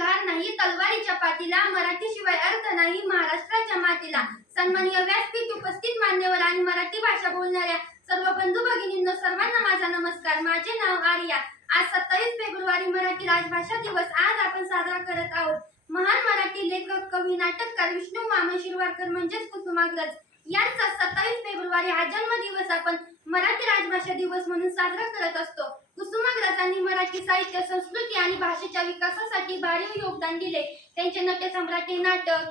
धार नाही तलवारीच्या पाठीला मराठी शिवाय अर्थ नाही महाराष्ट्राच्या मातीला. सन्माननीय व्यासपीठ उपस्थित मान्यवर आणि मराठी भाषा बोलणाऱ्या सर्व बंधू भगिनींनो सर्वांना माझा नमस्कार. माझे नाव आर्या. आज सत्तावीस फेब्रुवारी मराठी राजभाषा दिवस. आज आपण साजरा करत आहोत महान मराठी लेखक कवी नाटककार विष्णू मामा शिरवाडकर म्हणजेच कुसुमाग्रज. यांचा सत्तावीस फेब्रुवारी हा जन्मदिवस आपण मराठी राजभाषा दिवस म्हणून साजरा करत असतो. कुसुमाग्रजांनी मराठी साहित्य संस्कृत आणि भाषेच्या विकासासाठी भरीव योगदान दिले. त्यांचे नट्य सम्राटी नाटक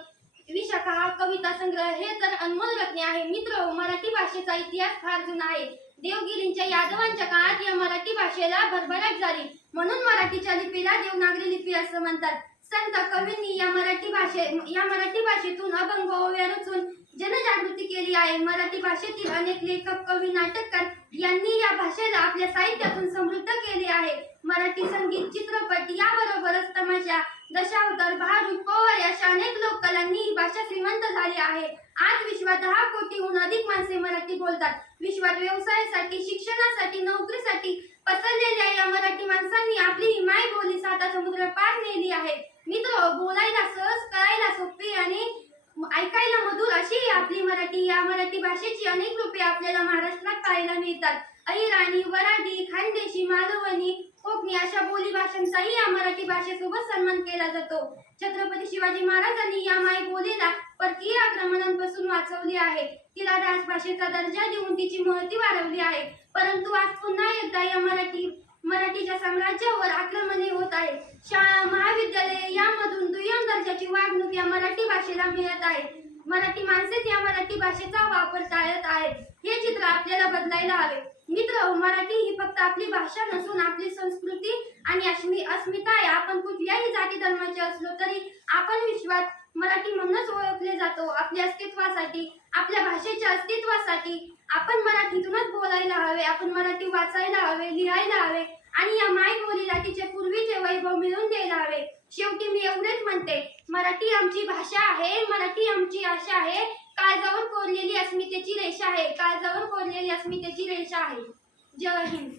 विशाखा हा कविता संग्रह हे तर अनमोल रत्ने आहे मित्र मराठी भाषेचा इतिहास फार जुना आहे. देवगिरींच्या यादवांच्या काळात या मराठी भाषेला भरभराट झाली. म्हणून मराठीच्या लिपीला देवनागरी लिपी असं म्हणतात. संत कवींनी या मराठी भाषे या मराठी भाषेतून अभंग ओव्या रचून जनजागृती केली आहे. मराठी भाषेतील अनेक लेखक कवी नाटककार यांनी या भाषेला आपल्या साहित्यातून समृद्ध केले आहे. मराठी संगीत चित्रपट याबरोबरच तमाशा दशावतार भारूड पवार अशा अनेक लोककलांनी ही भाषा श्रीमंत झाली आहे. आज विश्वात दहा कोटीहून अधिक माणसे मराठी बोलतात. विश्वात व्यवसायासाठी शिक्षणासाठी नोकरीसाठी पसरलेल्या या मराठी माणसांनी आपली ही मायबोली साता समुद्र पार नेली आहे. मित्र हो, बोलायला सहज कळायला सोपं आणि ऐकायला मधुर अशी ही आपली मराठी या मराठी भाषेची अनेक रूपे आपल्याला महाराष्ट्रात पाहायला मिळतात. अहिराणी वराडी खानदेशी मालवणी कोकणी अशा बोली भाषांचाही या मराठी भाषेसोबत सन्मान केला जातो. छत्रपती शिवाजी महाराजांनी या माय बोलीला परकीय आक्रमणांपासून वाचवले आहे. तिला राजभाषेचा दर्जा देऊन तिची महती वाढवली आहे. परंतु आज पुन्हा एकदा या मराठी मराठीच्या साम्राज्यावर आक्रमणे होत आहे. शाळा महाविद्यालये यामधून दुय्यम दर्जाची वागणूक या मराठी भाषेला मिळत आहे. मराठी माणसेच या मराठी भाषेचा वापर टाळत आहेत. हे चित्र आपल्याला बदलायला हवे. मित्र हो, मराठी ही फक्त आपली भाषा नसून आपली संस्कृती आणि अश्मी अस्मिता आहे. आपण कुठल्याही जाती धर्माचे असलो तरी आपण विश्वात मराठी म्हणूनच ओळखले जातो. आपल्या अस्तित्वासाठी आपल्या भाषेच्या अस्तित्वासाठी आपण मराठीतूनच बोलायला हवे. आपण मराठी वाचायला हवे लिहायला हवे आणि या माय बोलीला तिचे पूर्वीचे वैभव मिळवून द्यायला हवे. शेवटी मी एवढेच म्हणते मराठी आमची भाषा आहे मराठी आमची आशा आहे. काळजावर कोरलेली अस्मितेची रेषा आहे. काळजावर कोरलेली अस्मितेची रेषा आहे. जय हिंद.